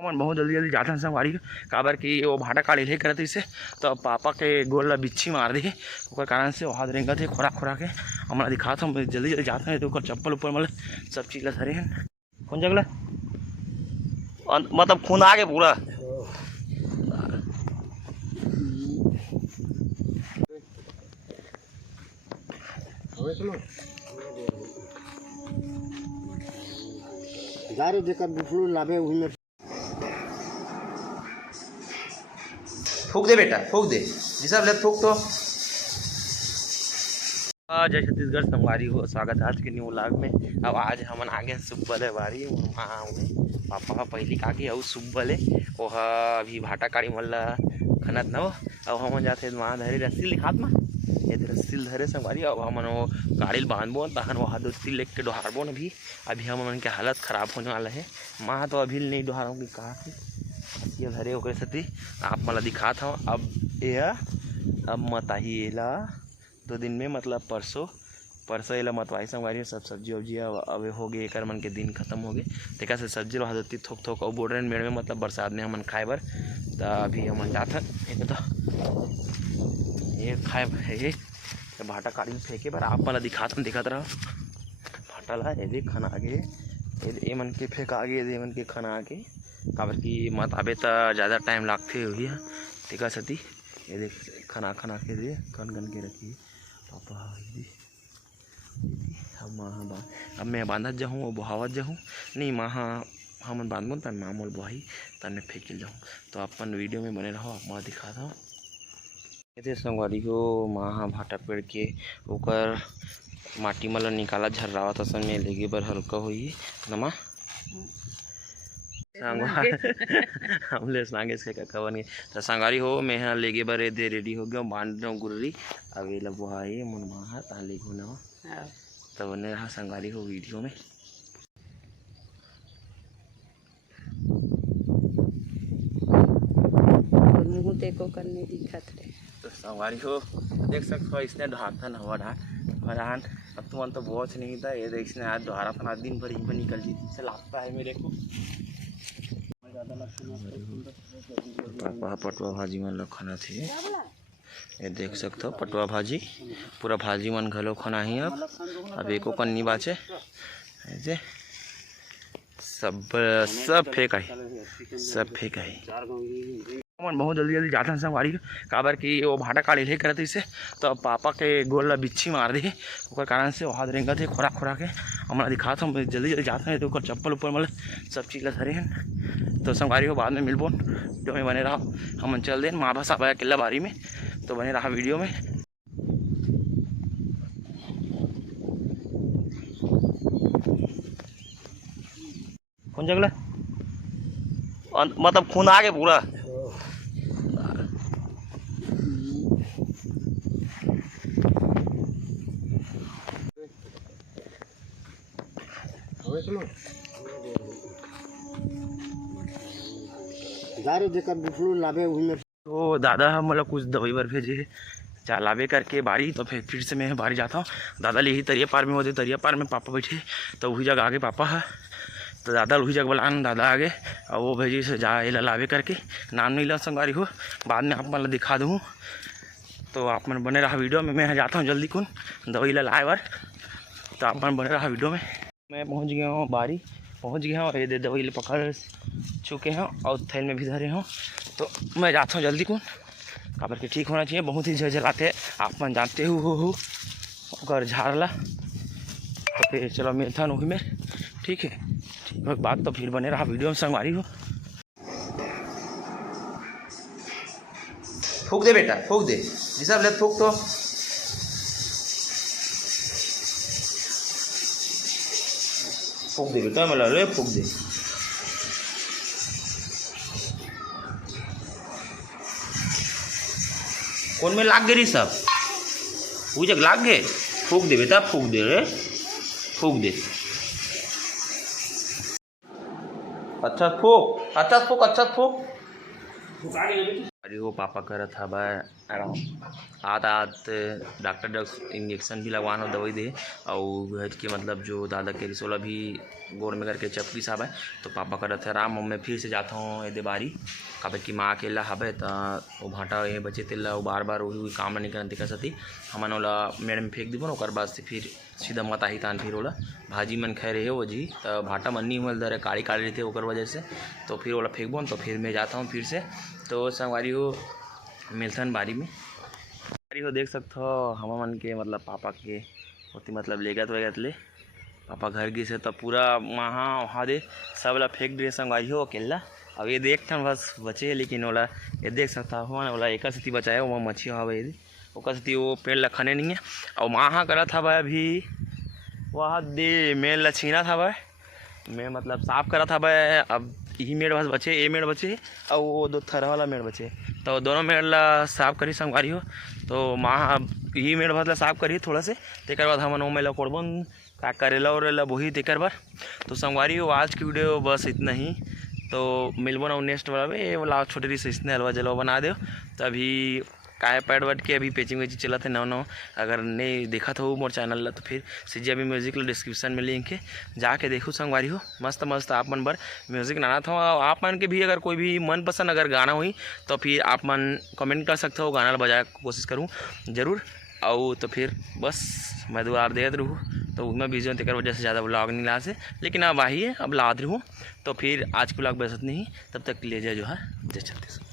मन बहुत जल्दी जल्दी जाता संगवारी काबर कि वो भाटा काढ़ी ले करत इसे तो पापा के गोल ला बिच्छी मार दे ओकर कारण से वहाँ रेंगा थे खोरा के हमारा दिखाता हूँ जल्दी जल्दी जाता है तो चप्पल ऊपर मतलब सब चीज़ ला धरे हैं कौन जगह मतलब खून आ गए पूरा लाभे फूक दे बेटा फूक दे जिस ले फूक तो जय छत्तीसगढ़ संगवारी हो स्वागत है आज के न्यू व्लॉग में। अब आज हमन आगे सुब्बल बारी में पापा पहली आगे और सुब्बल ओह अभी भाटा काड़ी मन ला खनत न अब हमन जाते वहाँ धरे रस्सी लिखात मा ये रस्सी धरे संगवारी अब हमन वो गाड़ी बांधबो तहन वहाँ रस्सी लेके के डोहारबो न अभी हमन के हालत खराब होने वाला है माँ तो अभी नहीं डोहारों की कहा ये धरे ओकरे सती आप मला दिखात हूँ अब अब मताही एला 2 दिन में मतलब परसों एला मतवाई संगवारी सब सब्जी वब्जी अब हो गए एक मन के दिन खत्म हो गए तेका से सब्जी रहा देती थोक थोक और बोर्डर मेड़ में मतलब बरसात में हमन खाए बर तो अभी हमन जाथन ये खाए ये भाटा काड़ी में फेंके बर आप मला दिखात रहा भाटा ला ये खाना आगे ये मन के फेंक आगे ये मन के खाना आगे काबर की मत आबे तो ज़्यादा टाइम लागते हुई है तेका सती ये देख खाना के दे कन के रखिए पापा अब मैं बांधत जाऊँ और बहावत जाऊँ नहीं महाँ हम बांधबो तन मामूल बही तन फेंक जाऊँ तो अपन वीडियो में बने रहो आप मैं दिखाता हूँ ये संगवारी हो महा भाटा पेड़ के ओकर माटी मला निकाला झर्रावत असन में लेगे बर हल्का हुई नमा हमले सांगे इसके कवन तो संगारी हो मैं यहाँ लेगे बर दे रेडी हो गया बांध रहा हूँ गुर्री अब ये लब है मन महा ताले घुना तब बने रहा संगारी हो वीडियो में देखो करने दिखत रहे तो संगारी हो देख सकते हो इसने ढारथन हवा ढान अब तुम तो बहुत नहीं था ये देख इसने आज दोहरा था दिन भर ही निकल जाती से लगता है मेरे को पापा पटवा भाजी मन खाना थे ये देख सकते हो पटवा भाजी पूरा भाजी मन घलो खाना ही अब एको कन्नी बाचे ऐसे सब फेंक आई मन बहुत जल्दी जल्दी जाता संगवारी काबर कि वो भाटा काढ़ी ले करत इसे तो पापा के गोल ला बिच्छी मार दे ओकर कारण से वहाँ रेंगा थे खोरा के हमारा दिखाता हूँ जल्दी जल्दी जाता है तो चप्पल ऊपर मतलब सब चीज़ ला धरे हैं तो संगवारी को बाद में मिलबो वीडियो में बने रहा हम चल दें माँ बस आया किला बारी में तो बने रहा वीडियो में कौन जगह मतलब खून आ गए पूरा तो दादा मतलब कुछ दवाई बर भेजे लावे करके बारी तो फिर से मैं बारी जाता हूँ दादा ले ही तरिया पार में होते तरिया पार में पापा बैठे तो वही जगह आगे पापा है तो दादा वही जगह बुलान दादा आगे और वो भेजी से जा लावे करके नाम नहीं ला संगवारी हो बाद में आप मतलब दिखा दूँ तो आप मन बने रहा वीडियो में मैं जाता हूँ जल्दी कौन दवाई ला लाए बार तो आप मन बने रहा वीडियो में मैं पहुँच गया हूँ बारी पहुँच गया हूँ ये दवाई ले पकड़ चुके हैं और थैल में भी धरे हूँ तो मैं जाता हूँ जल्दी कौन काबर के ठीक होना चाहिए बहुत ही जलाते आप मन जानते हो अगर झाड़ला तो फिर चलो मिलता वही में ठीक है ठीक बात तो फिर बने रहा वीडियो में संगवारी हो फूक दे बेटा फूक दे जिस ले फूक तो फूक दे बेटा मैं ले फूक दे कौन में लाग गई सब वो जग लाग गए फूक दे बेटा फूक दे रे फूक दे अच्छा फूक अरे वो पापा करत हवय आराम आत डॉक्टर इंजेक्शन भी लगवाना दवाई दे और हज के मतलब जो दादा के रिसोला भी गोड़ में करके चपकी साहब है तो पापा करत है आराम। मैं फिर से जाता हूँ ये बारी काबर कि माँ अकेला हवे तो वो भाटा ये बचे तेला वो बार बार वही काम नहीं करन दिक्कत सती हमन ओला मेड़ में फेंक दिबो ओकर बाद से फिर सीधा मत आही तान फिर ओला भाजी मन खाए रहे वो जी तो भाटा मन नहीं हुआ दर काड़ी काड़ी रहते ओकर वजह से तो फिर ओला फेंकबो तो फिर मैं जाता हूँ फिर से। तो संगवारी हो मिलथन बारी में बारी हो देख सकते हो हम मन के मतलब पापा के होती मतलब लेगत वगैरह ले पापा घर गए से तो पूरा वहाँ दे सब ला फेंक दिए संगवारी हो अकेला। अब ये देखते बस बचे लेकिन ओला ये देख सकता हो ना ओला एक स्थिति बचाया वहाँ मच्छी हवा ये ओका स्थिति वो पेड़ ला खने नहीं है और वहाँ करा था भाई अभी वहाँ दे मेड़ ला छीना था भाई मैं मतलब साफ करा था भाई। अब यही मेड़ बस बचे ये मेड़ बचे और वो दो थरा वाला मेड़ बचे तो दोनों मेड़ ला साफ करी संगवारी हो तो वहाँ यही मेड़ बस ला साफ करी थोड़ा से तेकर बाद हम मैं कोड़बन का करेला उरेला वही तेकर बार। तो संगवारी हो आज की वीडियो बस इतना ही तो मिलबो ना नेक्स्ट वाला में ये वाला छोटी सी इसने हलवा जलवा बना दो। तो अभी काय पैड वट के अभी पेचिंग वेचिंग चला थे नौ अगर नहीं देखा था मोर चैनल ला तो फिर सीजी अभी म्यूजिक ला डिस्क्रिप्शन में लिंक है जाके देखो संगवारी हो मस्त मस्त आप मन बर म्यूजिक गाना था। आप मन के भी अगर कोई भी मनपसंद अगर गाना हुई तो फिर आप मन कमेंट कर सकते हो गाना ला बजा कोशिश करूँ ज़रूर। और तो फिर बस मैं दुआ आप देते रहूँ तो मैं बिजी हूँ तेकर वजह से ज़्यादा ब्लॉग नहीं ला से लेकिन अब आई है अब ला रही हूँ। तो फिर आज के ब्लॉग बस नहीं तब तक ले जाए जो है जय छत्तीसगढ़।